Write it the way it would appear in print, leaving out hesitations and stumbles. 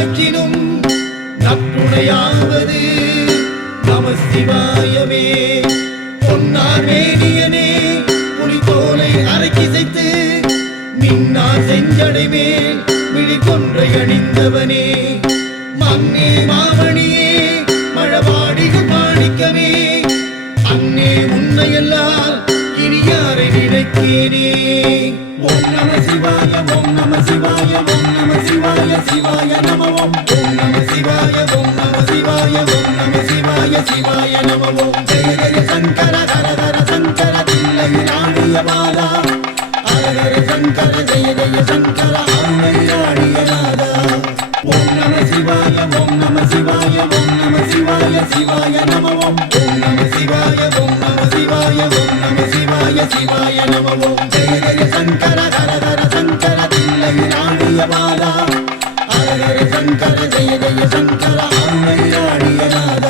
வாக்கினும் நற்றுணையாவது நம சிவாயவே. பொன்னார் மேனியனே புலித்தோலை அரைக்கிசைத்து மின்னார் செஞ்சடை மேல் விழிகொன்றை அணிந்தவனே, மன்னே மாமணியே மழபாடிக மாணிக்கமே, அன்னே உன்னையெல்லாம் இனி யாரை நினைக்கேனே. ஓம் நம சிவாய ஓம் நம சிவாய ஓம் நம சிவாய சிவாய நம ஓம். ஓம் நம சிவாய ஓம் நம சிவாய ஓம் நம சிவாய சிவாய நம ஓம். ஜெய ஜெய சங்கர ஹர ஹர சங்கர தில்லையில் ஆடிய பாலா, ஹர ஹர சங்கர ஜெய ஜெய சங்கர அருளையில் ஆடிய நாதா. ஓம் நம சிவாய ஓம் நம சிவாய ஓம் நம சிவாய சிவாய நம ஓம். ஓம் நம சிவாய ஓம் நம சிவாய ஓம் நம சிவாய சிவாய நம ஓம். ஜெய ஜெய சங்கர ஹர ஹர சங்கர தில்லையில் ஆடிய பாலா, ஹர ஹர சங்கர ஜெய ஜெய சங்கர அருளையில் ஆடிய நாதா.